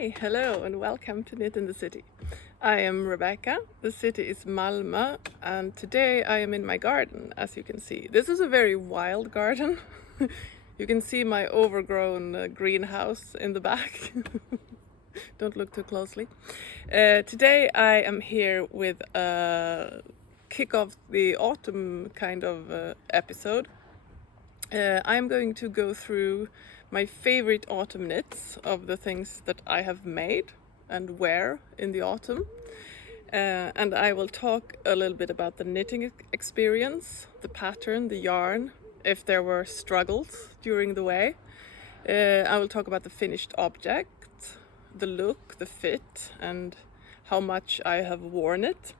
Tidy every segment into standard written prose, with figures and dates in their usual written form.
Hi, hello and welcome to Knit in the City. I am Rebecca, the city is Malmö, and today I am in my garden, as you can see. This is a very wild garden. You can see my overgrown greenhouse in the back. Don't look too closely. Today I am here with a kick off the autumn kind of episode. I'm going to go through my favorite autumn knits of the things that I have made and wear in the autumn. And I will talk a little bit about the knitting experience, the pattern, the yarn, if there were struggles during the way. I will talk about the finished object, the look, the fit, and how much I have worn it.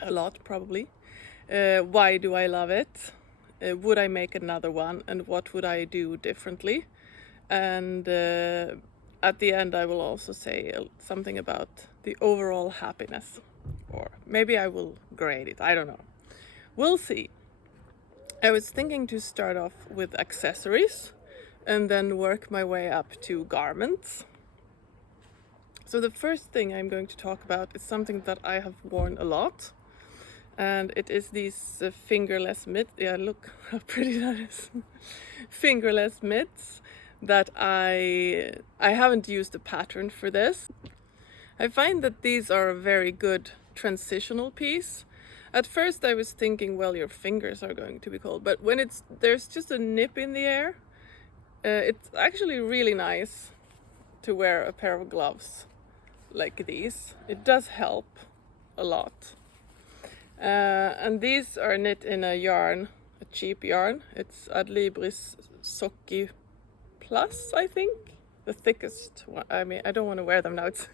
A lot, probably. Why do I love it? Would I make another one, and what would I do differently? And at the end I will also say something about the overall happiness, or maybe I will grade it, I don't know. We'll see. I was thinking to start off with accessories and then work my way up to garments. So the first thing I'm going to talk about is something that I have worn a lot. And it is these fingerless mitts. Yeah, look how pretty that is. Fingerless mitts that I haven't used a pattern for this. I find that these are a very good transitional piece. At first I was thinking, well, your fingers are going to be cold, but when there's just a nip in the air, it's actually really nice to wear a pair of gloves like these. It does help a lot. And these are knit in a yarn, a cheap yarn. It's Adlibris Socki Plus, I think. The thickest one. I mean, I don't want to wear them now. It's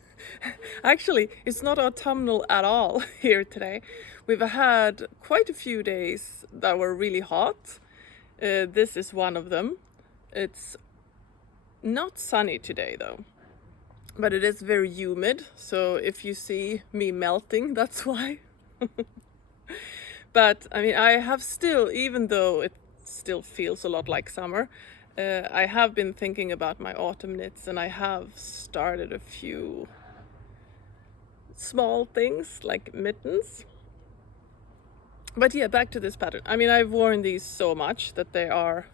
actually, it's not autumnal at all here today. We've had quite a few days that were really hot. This is one of them. It's not sunny today though, but it is very humid. So if you see me melting, that's why. But I mean, I have still, even though it still feels a lot like summer, I have been thinking about my autumn knits, and I have started a few small things like mittens. But yeah, back to this pattern. I mean, I've worn these so much that they are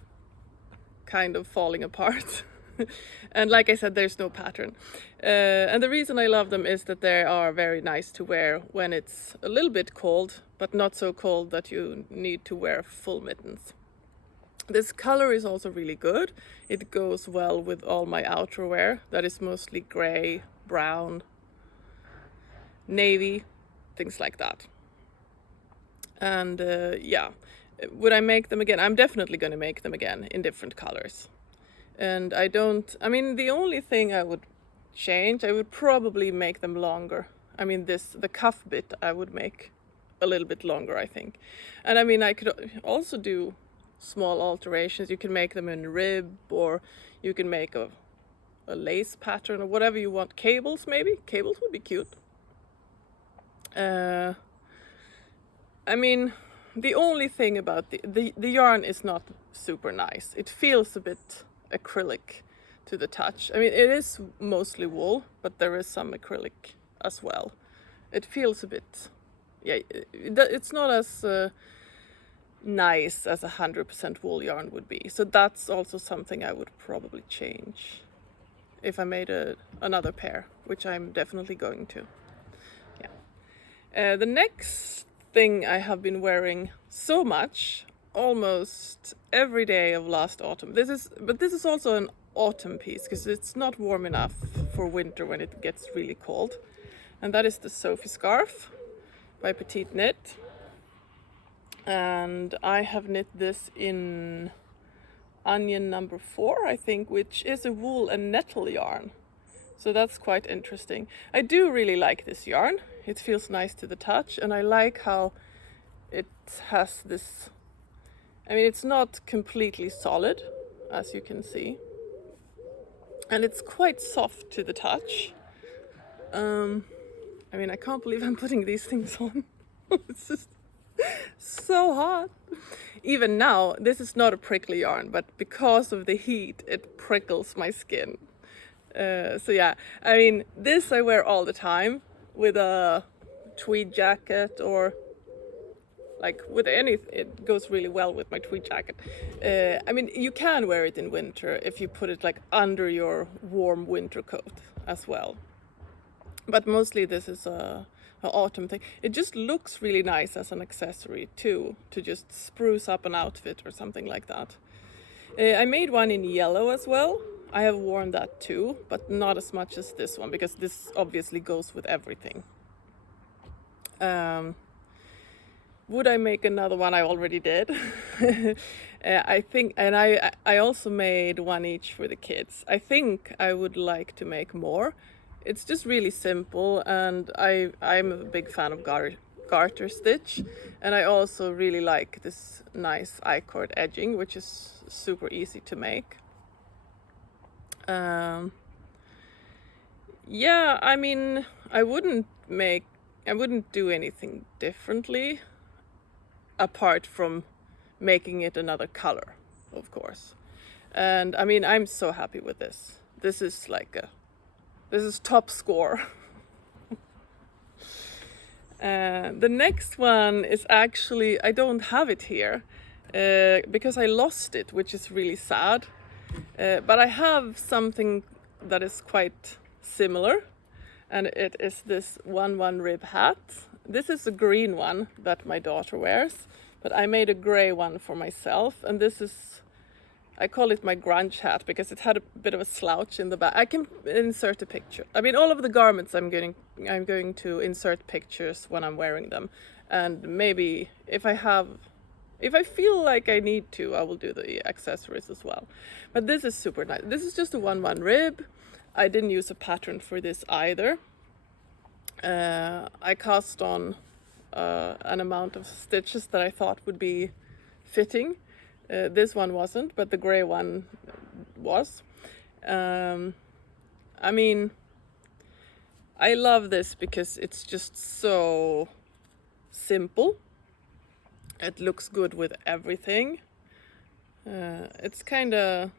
kind of falling apart. And like I said, there's no pattern. And the reason I love them is that they are very nice to wear when it's a little bit cold, but not so cold that you need to wear full mittens. This color is also really good. It goes well with all my outerwear. That is mostly gray, brown, navy, things like that. And yeah, would I make them again? I'm definitely going to make them again in different colors. And I mean, the only thing I would change, I would probably make them longer. I mean, the cuff bit I would make a little bit longer, I think. And I mean, I could also do small alterations. You can make them in rib, or you can make a lace pattern, or whatever you want. Cables, maybe? Cables would be cute. I mean, the only thing about the yarn is not super nice. It feels a bit acrylic to the touch. I mean, it is mostly wool, but there is some acrylic as well. It feels a bit, yeah, it's not as nice as 100% wool yarn would be. So that's also something I would probably change if I made another pair, which I'm definitely going to. Yeah. The next thing I have been wearing so much, almost every day of last autumn. This is also an autumn piece because it's not warm enough for winter when it gets really cold. And that is the Sophie scarf by Petite Knit. And I have knit this in onion number 4, I think, which is a wool and nettle yarn. So that's quite interesting. I do really like this yarn. It feels nice to the touch, and I like how it has this, I mean, it's not completely solid, as you can see. And it's quite soft to the touch. I mean, I can't believe I'm putting these things on. It's just so hot. Even now, this is not a prickly yarn, but because of the heat, it prickles my skin. So yeah, I mean, this I wear all the time with a tweed jacket, or like with any, it goes really well with my tweed jacket. I mean, you can wear it in winter if you put it like under your warm winter coat as well. But mostly this is a autumn thing. It just looks really nice as an accessory too, to just spruce up an outfit or something like that. I made one in yellow as well. I have worn that too, but not as much as this one, because this obviously goes with everything. Would I make another one? I already did. I think, and I also made one each for the kids. I think I would like to make more. It's just really simple, and I'm a big fan of garter stitch, and I also really like this nice I-cord edging, which is super easy to make. Yeah, I mean, I wouldn't do anything differently apart from making it another color, of course. And I mean, I'm so happy with this. This is top score. The next one is actually, I don't have it here because I lost it, which is really sad. But I have something that is quite similar, and it is this 1-1 rib hat. This is a green one that my daughter wears, but I made a gray one for myself, and this is, I call it my grunge hat because it had a bit of a slouch in the back. I can insert a picture. I mean, all of the garments I'm going to insert pictures when I'm wearing them, and maybe if I feel like I need to, I will do the accessories as well. But this is super nice. This is just a 1-1 rib. I didn't use a pattern for this either. I cast on an amount of stitches that I thought would be fitting. This one wasn't, but the gray one was. I mean, I love this because it's just so simple. It looks good with everything. It's kind of,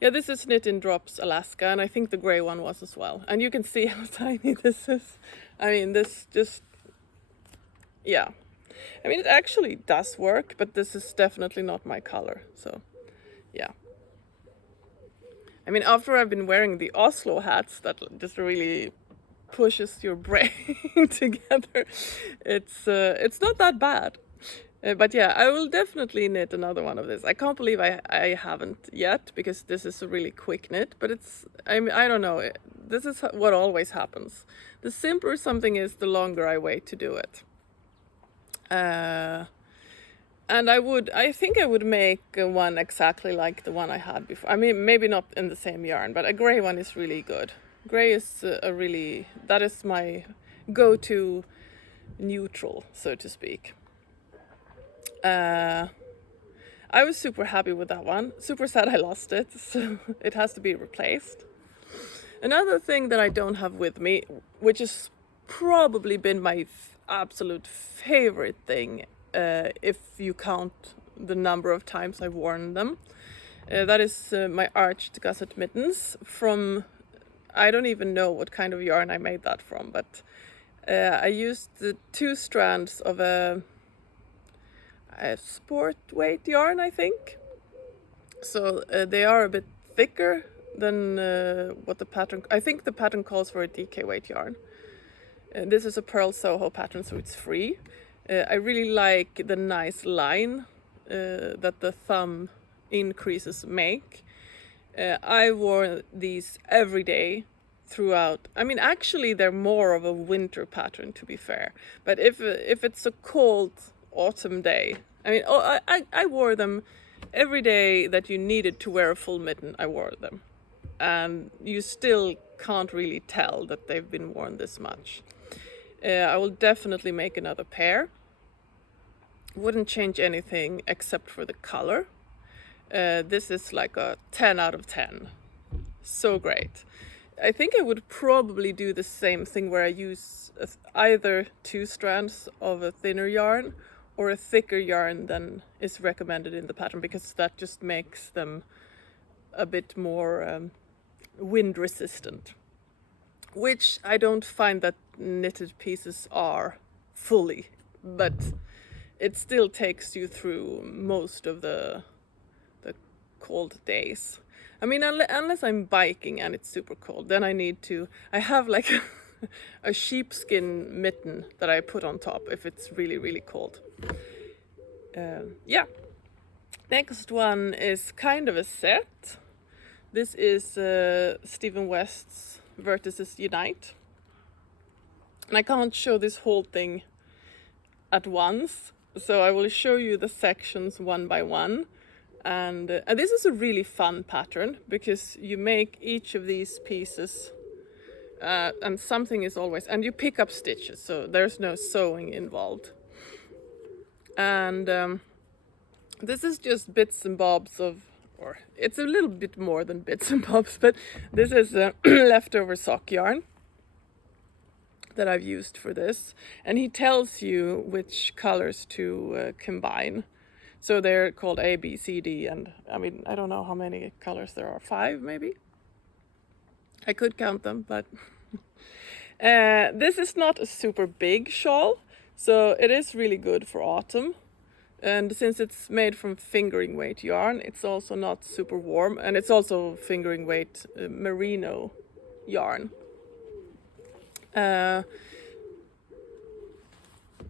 yeah, this is knit in drops Alaska, and I think the gray one was as well. And you can see how tiny this is. I mean, this just, yeah. I mean, it actually does work, but this is definitely not my color. So, yeah. I mean, after I've been wearing the Oslo hats that just really pushes your brain together, it's not that bad. But yeah, I will definitely knit another one of this. I can't believe I haven't yet, because this is a really quick knit, but I don't know, this is what always happens. The simpler something is, the longer I wait to do it. And I think I would make one exactly like the one I had before. I mean, maybe not in the same yarn, but a gray one is really good. Gray is that is my go-to neutral, so to speak. I was super happy with that one. Super sad I lost it, so it has to be replaced. Another thing that I don't have with me, which has probably been my absolute favorite thing, if you count the number of times I've worn them, that is my arched gusset mittens from, I don't even know what kind of yarn I made that from, but I used the 2 strands of a sport weight yarn, I think. So they are a bit thicker than what the pattern, I think the pattern calls for a DK weight yarn. This is a Pearl Soho pattern, so it's free. I really like the nice line that the thumb increases make. I wore these every day throughout. I mean, actually they're more of a winter pattern, to be fair, but if it's a cold autumn day, I mean, I wore them every day that you needed to wear a full mitten. I wore them, and you still can't really tell that they've been worn this much. I will definitely make another pair. Wouldn't change anything except for the color. This is like a 10 out of 10. So great. I think I would probably do the same thing where I use either 2 strands of a thinner yarn or a thicker yarn than is recommended in the pattern, because that just makes them a bit more wind resistant, which I don't find that knitted pieces are fully, but it still takes you through most of the cold days. I mean, unless I'm biking and it's super cold, then I have like a sheepskin mitten that I put on top if it's really, really cold. Yeah. Next one is kind of a set. This is Stephen West's Vertices Unite. And I can't show this whole thing at once, so I will show you the sections one by one. And this is a really fun pattern because you make each of these pieces and something is always, and you pick up stitches, so there's no sewing involved. And this is just bits and bobs of, or it's a little bit more than bits and bobs, but this is leftover sock yarn that I've used for this. And he tells you which colors to combine. So they're called A, B, C, D, and I mean, I don't know how many colors there are, 5 maybe? I could count them, but this is not a super big shawl, so it is really good for autumn. And since it's made from fingering weight yarn, it's also not super warm, and it's also fingering weight merino yarn.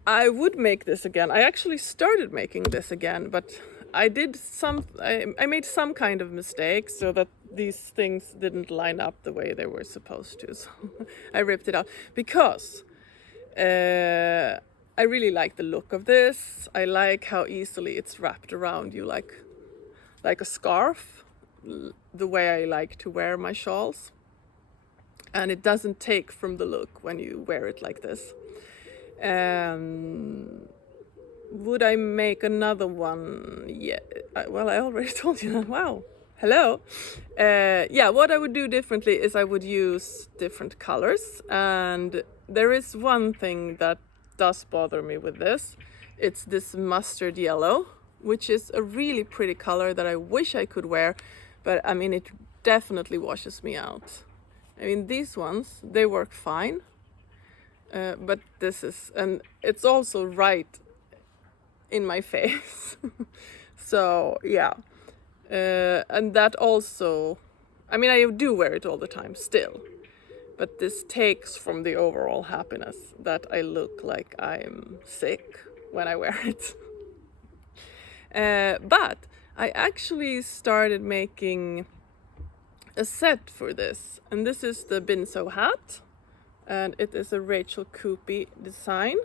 I would make this again. I actually started making this again, but I made some kind of mistake so that these things didn't line up the way they were supposed to. So I ripped it out because I really like the look of this. I like how easily it's wrapped around you like a scarf, the way I like to wear my shawls. And it doesn't take from the look when you wear it like this. Would I make another one? Yeah, well, I already told you that. Wow, hello. Yeah, what I would do differently is I would use different colors. And there is one thing that does bother me with this. It's this mustard yellow, which is a really pretty color that I wish I could wear, but I mean, it definitely washes me out. I mean, these ones, they work fine, but this is, and it's also right in my face. So yeah, and that also, I mean, I do wear it all the time still, but this takes from the overall happiness that I look like I'm sick when I wear it. But I actually started making a set for this, and this is the Binso hat, and it is a Rachel Coopey design,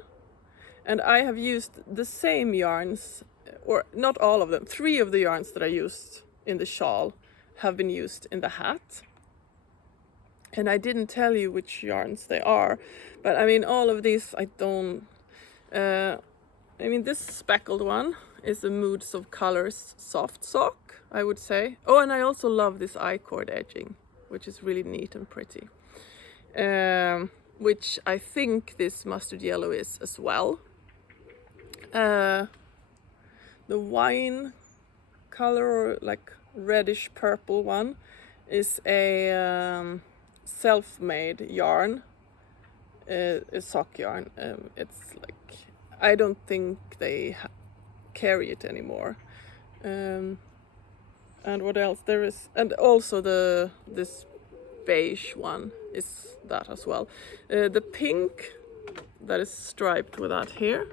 and I have used the same yarns, or not all of them, 3 of the yarns that I used in the shawl have been used in the hat. And I didn't tell you which yarns they are, but I mean, all of these I don't, I mean, this speckled one is a Moods of Colors soft sock, I would say. Oh, and I also love this I-cord edging, which is really neat and pretty. Which I think this mustard yellow is as well. The wine color, or like reddish purple one, is a self-made yarn, a sock yarn. It's like, I don't think they carry it anymore. And what else there is, and also this beige one is that as well. The pink that is striped with that here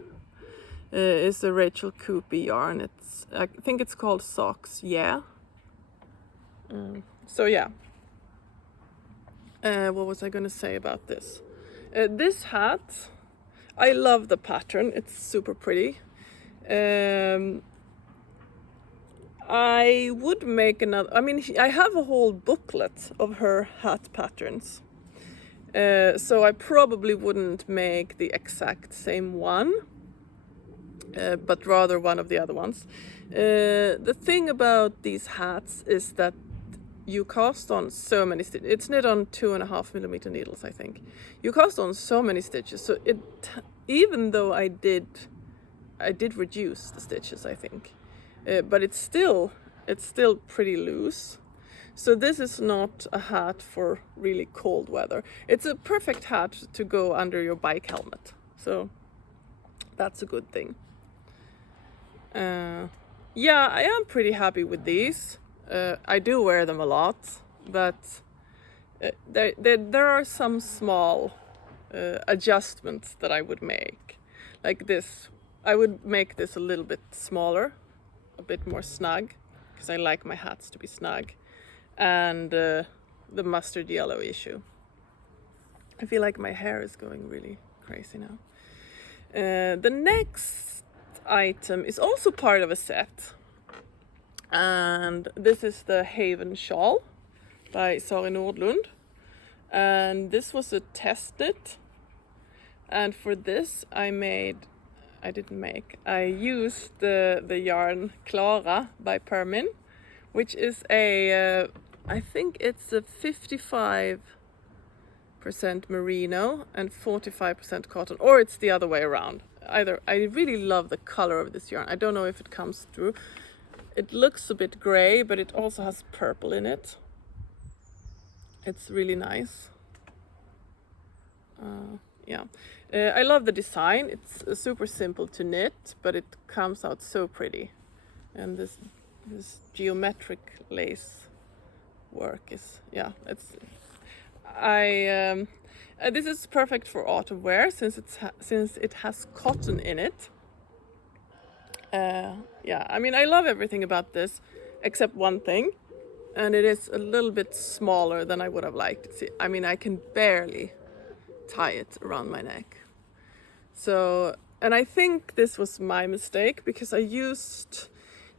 is a Rachel Coopey yarn. I think it's called Socks, yeah. So yeah. What was I gonna say about this? This hat, I love the pattern. It's super pretty. I would make another, I mean, I have a whole booklet of her hat patterns. So I probably wouldn't make the exact same one, but rather one of the other ones. The thing about these hats is that you cast on so many stitches. It's knit on 2.5mm needles, I think. You cast on so many stitches, so even though I did reduce the stitches, I think, but it's still pretty loose. So this is not a hat for really cold weather. It's a perfect hat to go under your bike helmet. So that's a good thing. Yeah, I am pretty happy with these. I do wear them a lot, but there are some small adjustments that I would make. Like this, I would make this a little bit smaller, a bit more snug, because I like my hats to be snug. And the mustard yellow issue. I feel like my hair is going really crazy now. The next item is also part of a set. And this is the Haven shawl by Sari Nordlund. And this was a test knit. And for this I used the yarn Klara by Permin, which is I think it's a 55% merino and 45% cotton, or it's the other way around. Either. I really love the color of this yarn. I don't know if it comes through. It looks a bit gray, but it also has purple in it. It's really nice. Yeah, I love the design. It's super simple to knit, but it comes out so pretty. And this geometric lace work is, yeah, this is perfect for autumn wear since it has cotton in it. Yeah, I mean, I love everything about this except one thing, and it is a little bit smaller than I would have liked. See, I mean, I can barely tie it around my neck. So, and I think this was my mistake because I used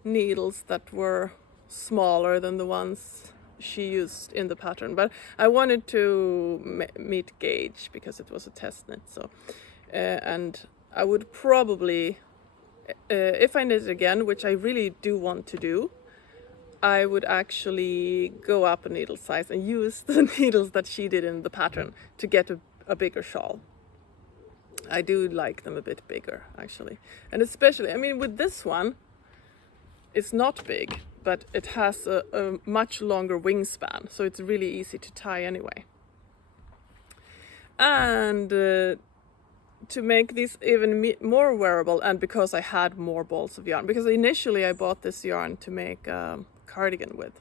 needles that were smaller than the ones she used in the pattern, but I wanted to meet gauge because it was a test knit. So and I would probably if I knit it again, which I really do want to do, I would actually go up a needle size and use the needles that she did in the pattern to get a bigger shawl. I do like them a bit bigger actually, and especially, I mean, with this one it's not big, but it has a much longer wingspan, so it's really easy to tie anyway. And to make this even more wearable, and because I had more balls of yarn, because initially I bought this yarn to make a cardigan with,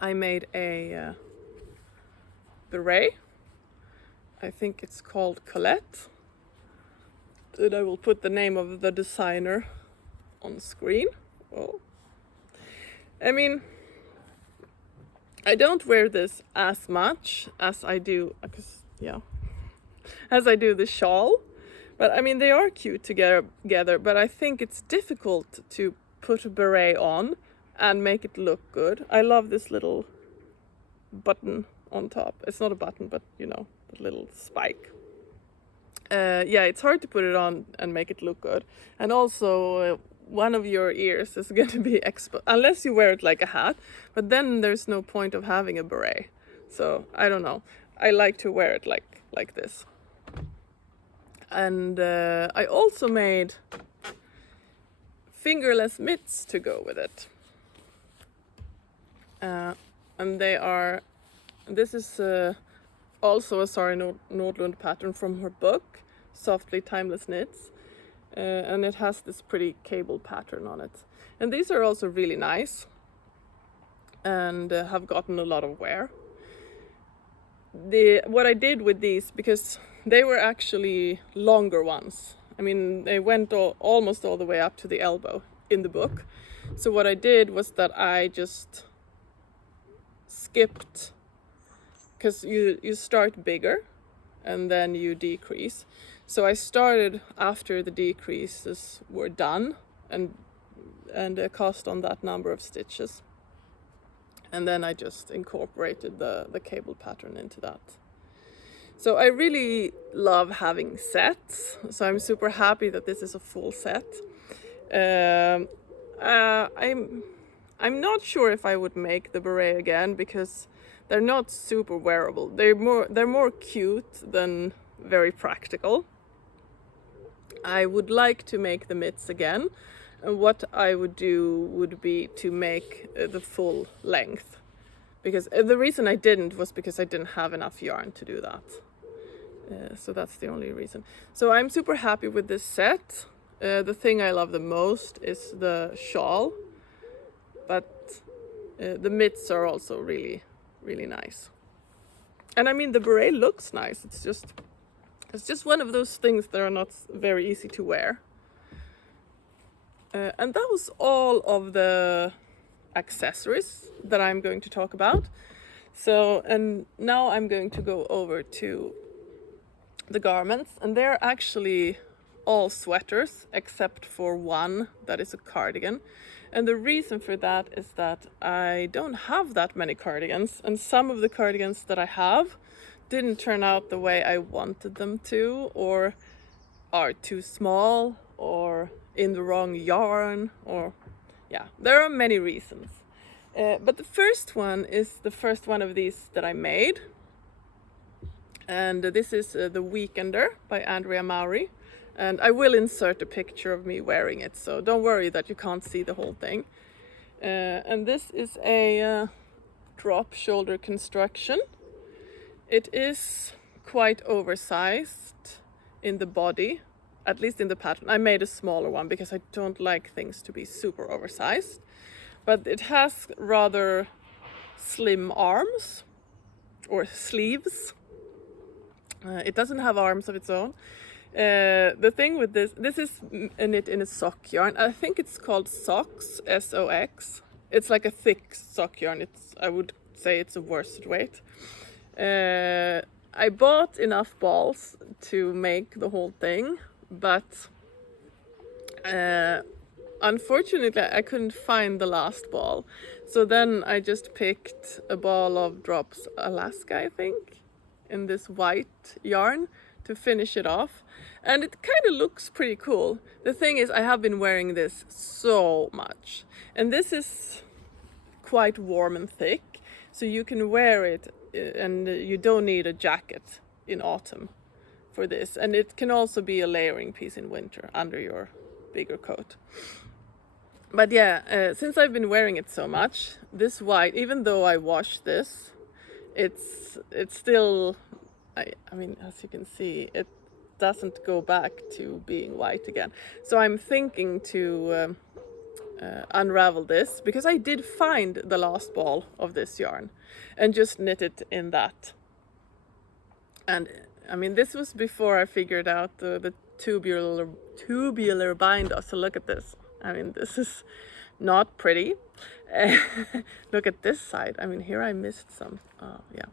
I made a beret. I think it's called Colette, and I will put the name of the designer on screen. Oh, I mean, I don't wear this as much as I do, because as I do the shawl, but I mean, they are cute together, but I think it's difficult to put a beret on and make it look good. I love this little button on top. It's not a button, but you know, the little spike. Yeah, it's hard to put it on and make it look good. And also, one of your ears is going to be exposed, unless you wear it like a hat, but then there's no point of having a beret. So, I don't know. I like to wear it like this. And I also made fingerless mitts to go with it. And this is also a Sari Nordlund pattern from her book, Softly Timeless Knits. And it has this pretty cable pattern on it. And these are also really nice and have gotten a lot of wear. What I did with these, because they were actually longer ones. I mean, they went almost all the way up to the elbow in the book. So what I did was that I just skipped, because you start bigger and then you decrease. So I started after the decreases were done and cast on that number of stitches. And then I just incorporated the cable pattern into that. So I really love having sets. So I'm super happy that this is a full set. I'm not sure if I would make the beret again because they're not super wearable. They're more cute than very practical. I would like to make the mitts again, And what I would do would be to make the full length. Because the reason I didn't was because I didn't have enough yarn to do that. So that's the only reason. So I'm super happy with this set. The thing I love the most is the shawl. But the mitts are also really, really nice. And I mean, the beret looks nice. It's just one of those things that are not very easy to wear. And that was all of the accessories that I'm going to talk about. So, and now I'm going to go over to the garments, and they're actually all sweaters except for one that is a cardigan. And the reason for that is that I don't have that many cardigans, and some of the cardigans that I have didn't turn out the way I wanted them to, or are too small, or in the wrong yarn, or yeah, there are many reasons. But the first one is the first one of these that I made. And this is the Weekender by Andrea Maury. And I will insert a picture of me wearing it, so don't worry that you can't see the whole thing. And this is a drop shoulder construction. It is quite oversized in the body, at least in the pattern. I made a smaller one because I don't like things to be super oversized. But it has rather slim arms, or sleeves. It doesn't have arms of its own. The thing with this is a knit in a sock yarn. I think it's called Socks, S-O-X. It's like a thick sock yarn. I would say it's a worsted weight. I bought enough balls to make the whole thing, but unfortunately I couldn't find the last ball. So then I just picked a ball of Drops Alaska, I think, in this white yarn to finish it off. And it kind of looks pretty cool. The thing is, I have been wearing this so much. And this is quite warm and thick, so you can wear it and you don't need a jacket in autumn for this. And it can also be a layering piece in winter under your bigger coat. But yeah, since I've been wearing it so much, this white, even though I washed this, it's still, I mean, as you can see, it doesn't go back to being white again. So I'm thinking to unravel this, because I did find the last ball of this yarn and just knit it in that. And I mean, this was before I figured out the tubular binder. So look at this. I mean, this is not pretty. Look at this side. I mean, here I missed some. Oh, yeah.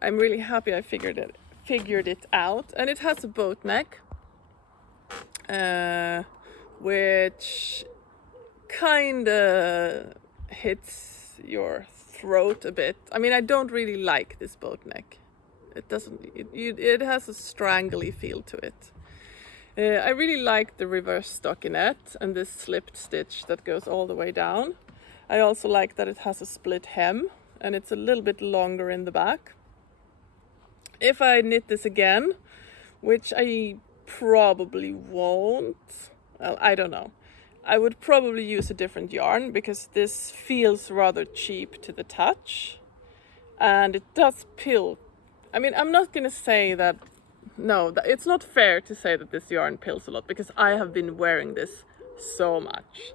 I'm really happy I figured it out. And it has a boat neck, which kind of hits your throat a bit. I mean, I don't really like this boat neck. It has a strangly feel to it. I really like the reverse stockinette and this slipped stitch that goes all the way down. I also like that it has a split hem and it's a little bit longer in the back. If I knit this again, which I probably won't, well, I don't know. I would probably use a different yarn because this feels rather cheap to the touch. And it does pill. I mean, I'm not going to say that, no, it's not fair to say that this yarn pills a lot because I have been wearing this so much.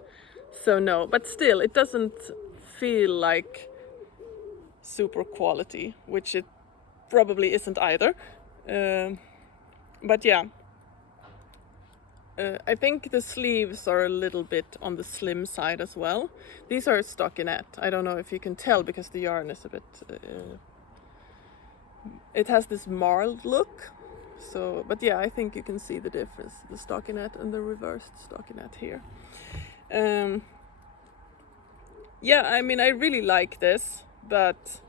So no, but still, it doesn't feel like super quality, which it probably isn't either. But yeah, I think the sleeves are a little bit on the slim side as well. These are stockinette. I don't know if you can tell because the yarn is a bit... it has this marled look. So, but yeah, I think you can see the difference. The stockinette and the reversed stockinette here. Yeah, I mean, I really like this, but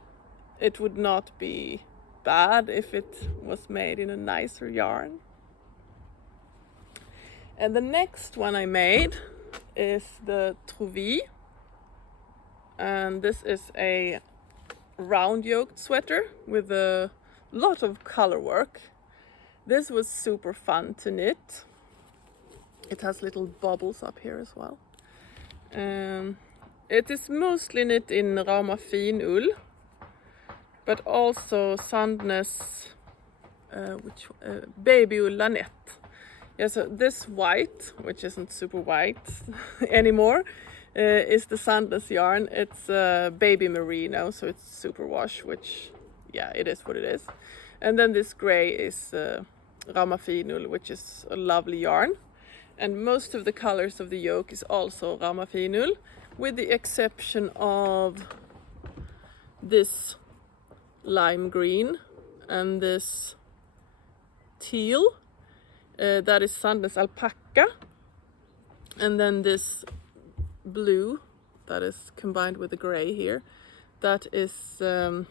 it would not be bad if it was made in a nicer yarn. And the next one I made is the Truvi. And this is a round yoked sweater with a lot of color work. This was super fun to knit. It has little bubbles up here as well. It is mostly knit in Rauma finull, but also Sandnes babyull lanett. Yeah, so this white, which isn't super white anymore, is the Sandnes yarn. It's baby merino, so it's super wash, which, yeah, it is what it is. And then this gray is Rauma finull, which is a lovely yarn. And most of the colors of the yoke is also Rauma finull, with the exception of this lime green and this teal. That is Sandnes alpakka, and then this blue that is combined with the gray here, that is a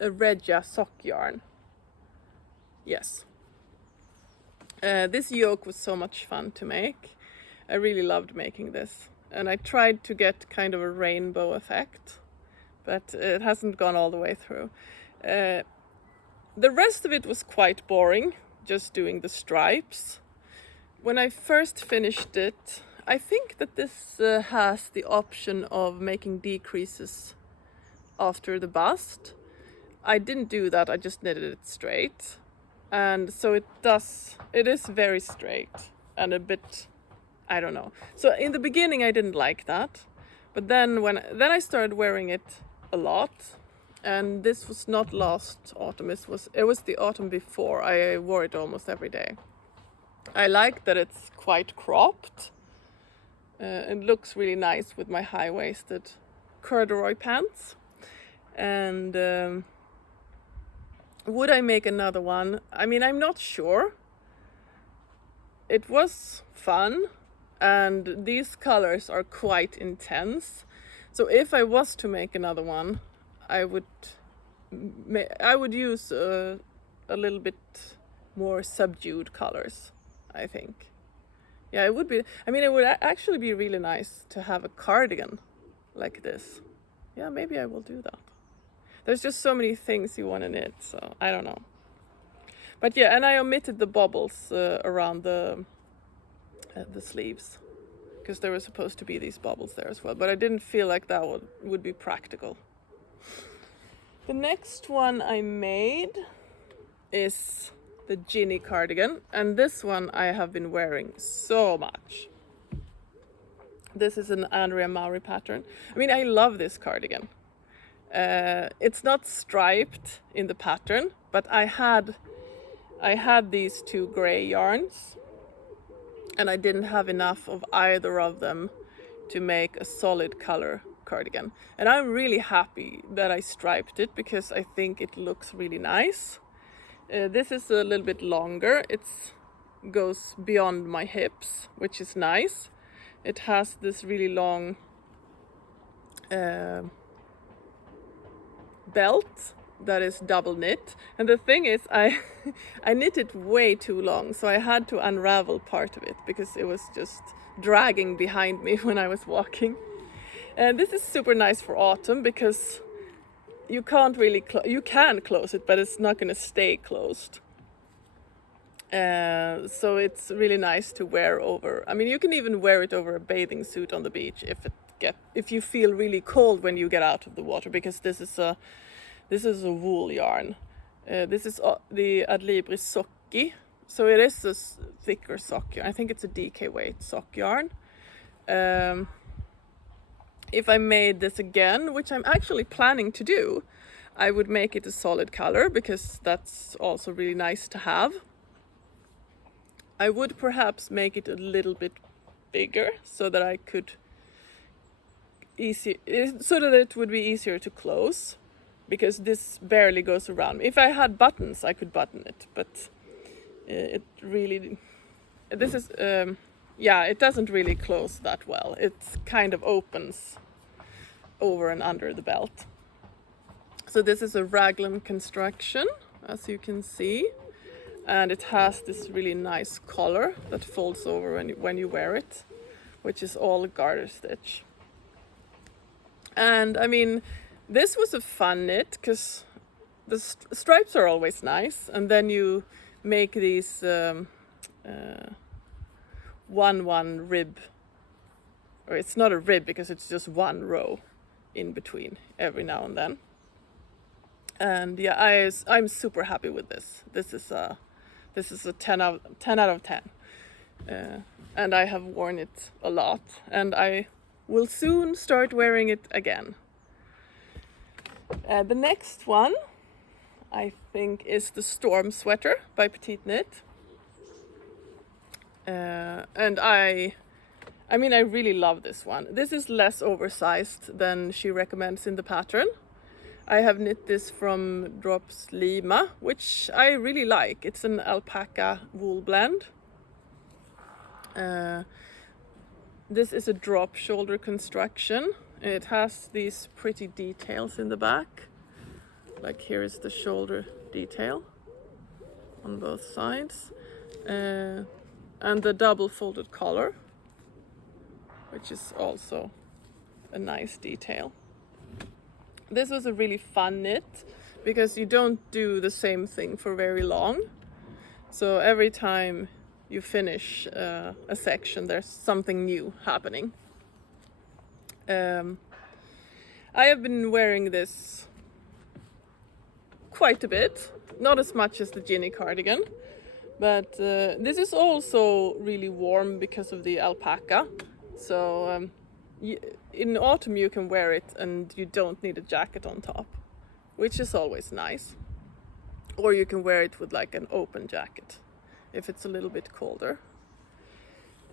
Regia sock yarn. Yes. This yoke was so much fun to make. I really loved making this, and I tried to get kind of a rainbow effect, but it hasn't gone all the way through. The rest of it was quite boring, just doing the stripes. When I first finished it, I think that this has the option of making decreases after the bust. I didn't do that, I just knitted it straight. And so it is very straight and a bit, I don't know. So in the beginning I didn't like that, but then I started wearing it a lot. And this was not last autumn, it was the autumn before. I wore it almost every day. I like that it's quite cropped. It looks really nice with my high-waisted corduroy pants. And would I make another one? I mean, I'm not sure. It was fun, and these colors are quite intense. So if I was to make another one, I would use a little bit more subdued colors, I think. Yeah, it would be. I mean, it would actually be really nice to have a cardigan like this. Yeah, maybe I will do that. There's just so many things you want to knit, so I don't know. But yeah, and I omitted the bubbles around the sleeves, because there were supposed to be these bubbles there as well. But I didn't feel like that would be practical. The next one I made is the Ginny cardigan, and this one I have been wearing so much. This is an Andrea Maury pattern. I mean, I love this cardigan. It's not striped in the pattern, but I had these two gray yarns, and I didn't have enough of either of them to make a solid color cardigan. And I'm really happy that I striped it, because I think it looks really nice. This is a little bit longer. It goes beyond my hips, which is nice. It has this really long belt that is double knit, and the thing is I knit it way too long, so I had to unravel part of it because it was just dragging behind me when I was walking. And this is super nice for autumn, because you can't really you can close it, but it's not going to stay closed. So it's really nice to wear over. I mean, you can even wear it over a bathing suit on the beach if you feel really cold when you get out of the water, because this is a wool yarn. This is the Adlibris socki, so it is a thicker sock yarn. I think it's a DK weight sock yarn. If I made this again, which I'm actually planning to do, I would make it a solid color, because that's also really nice to have. I would perhaps make it a little bit bigger, so that I could so that it would be easier to close, because this barely goes around. If I had buttons, I could button it, but it doesn't really close that well. It kind of opens over and under the belt. So this is a raglan construction, as you can see, and it has this really nice collar that folds over when you wear it, which is all garter stitch. And I mean, this was a fun knit, because the stripes are always nice, and then you make these one rib, or it's not a rib because it's just one row in between every now and then. And yeah, I'm super happy with this. This is a 10 out of 10. And I have worn it a lot, and I will soon start wearing it again. The next one, I think, is the Storm Sweater by Petite Knit. And I really love this one. This is less oversized than she recommends in the pattern. I have knit this from Drops Lima, which I really like. It's an alpaca wool blend. This is a drop shoulder construction. It has these pretty details in the back. Like here is the shoulder detail on both sides. And the double folded collar, which is also a nice detail. This was a really fun knit because you don't do the same thing for very long. So every time you finish a section, there's something new happening. I have been wearing this quite a bit, not as much as the Ginny cardigan, but this is also really warm because of the alpaca. So in autumn you can wear it and you don't need a jacket on top, which is always nice. Or you can wear it with like an open jacket if it's a little bit colder.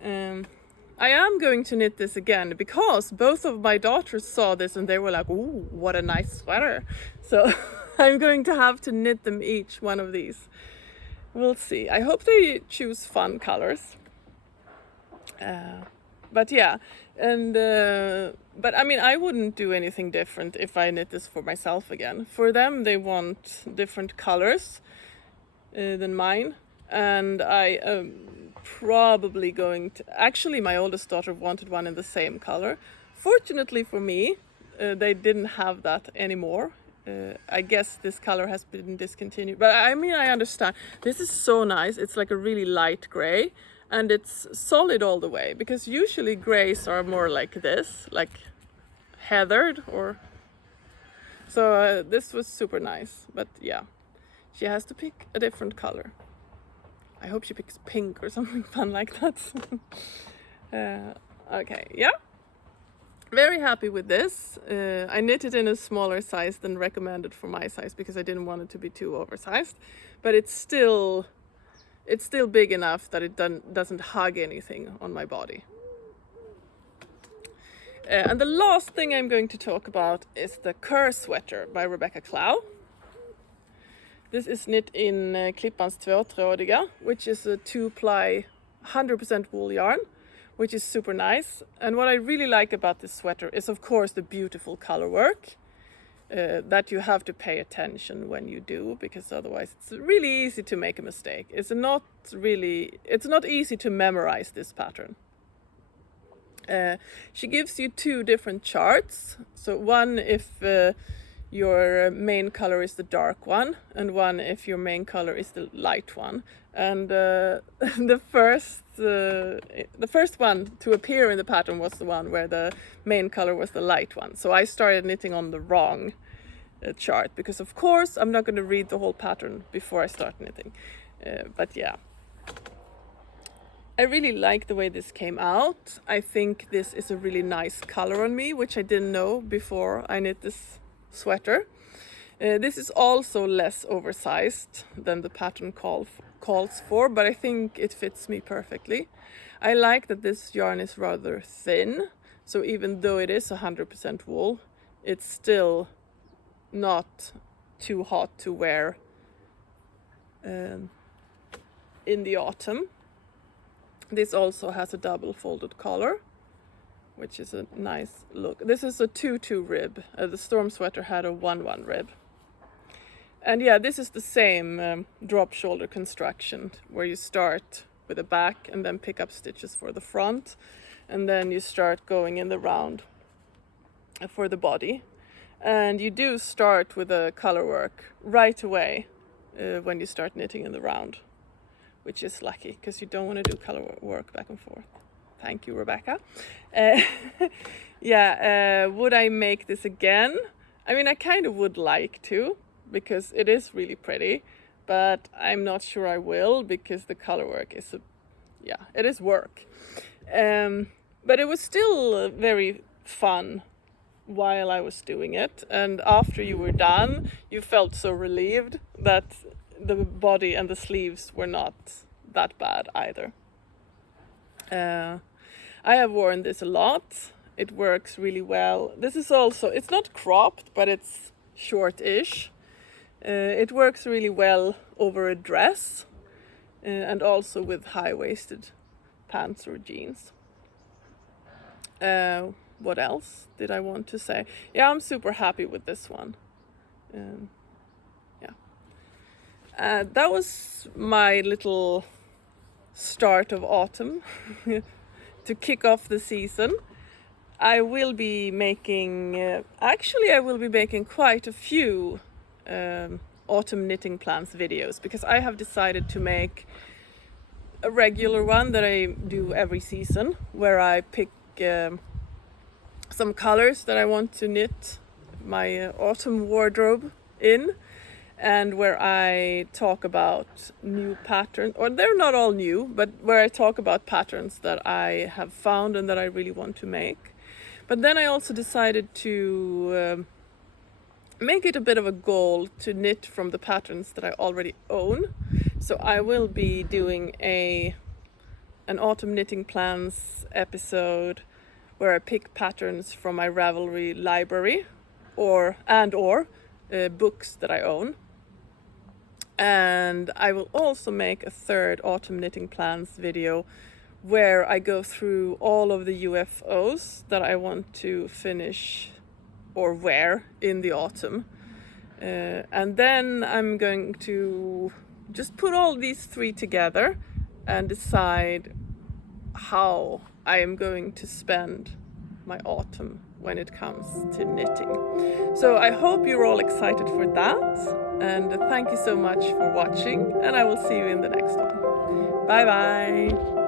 I am going to knit this again because both of my daughters saw this and they were like, "Ooh, what a nice sweater." So I'm going to have to knit them each one of these. We'll see. I hope they choose fun colors. But yeah, and but I mean, I wouldn't do anything different if I knit this for myself again. For them, they want different colors than mine, and I am probably going to. Actually, my oldest daughter wanted one in the same color. Fortunately for me, they didn't have that anymore. I guess this color has been discontinued, but I mean, I understand. This is so nice. It's like a really light gray. And it's solid all the way, because usually grays are more like this, like heathered, or so this was super nice. But yeah, she has to pick a different color. I hope she picks pink or something fun like that. Okay, yeah, very happy with this. I knit it in a smaller size than recommended for my size because I didn't want it to be too oversized, but it's still big enough that it doesn't hug anything on my body. And the last thing I'm going to talk about is the Kerr sweater by Rebecca Clow. This is knit in Klippans tvåtrådiga, which is a 2-ply 100% wool yarn, which is super nice. And what I really like about this sweater is, of course, the beautiful color work. That you have to pay attention when you do, because otherwise it's really easy to make a mistake. It's not easy to memorize this pattern. She gives you 2 different charts. So one if your main color is the dark one, and one if your main color is the light one. And the first one to appear in the pattern was the one where the main color was the light one. So I started knitting on the wrong chart, because of course I'm not going to read the whole pattern before I start knitting. But yeah, I really like the way this came out. I think this is a really nice color on me, which I didn't know before I knit this sweater. This is also less oversized than the pattern calls for, but I think it fits me perfectly. I like that this yarn is rather thin, so even though it is 100% wool, it's still not too hot to wear in the autumn. This also has a double folded collar, which is a nice look. This is a 2-2 rib. The Storm sweater had a 1-1 rib. And yeah, this is the same drop shoulder construction, where you start with the back and then pick up stitches for the front, and then you start going in the round for the body. And you do start with the color work right away when you start knitting in the round, which is lucky because you don't want to do color work back and forth. Thank you, Rebecca. Would I make this again? I mean, I kind of would like to, because it is really pretty, but I'm not sure I will, because the color work is, it is work. But it was still very fun while I was doing it, and after you were done, you felt so relieved that the body and the sleeves were not that bad either. I have worn this a lot. It works really well. This is also, it's not cropped, but it's short-ish. It works really well over a dress and also with high-waisted pants or jeans. What else did I want to say? Yeah, I'm super happy with this one. That was my little start of autumn to kick off the season. I will be making, I will be making quite a few autumn knitting plans videos, because I have decided to make a regular one that I do every season, where I pick some colors that I want to knit my autumn wardrobe in, and where I talk about new patterns, or they're not all new, but where I talk about patterns that I have found and that I really want to make. But then I also decided to make it a bit of a goal to knit from the patterns that I already own. So I will be doing an autumn knitting plans episode where I pick patterns from my Ravelry library or books that I own. And I will also make a third autumn knitting plans video where I go through all of the UFOs that I want to finish or wear in the autumn. And then I'm going to just put all these three together and decide how I am going to spend my autumn when it comes to knitting. So I hope you're all excited for that, and thank you so much for watching, and I will see you in the next one. Bye bye!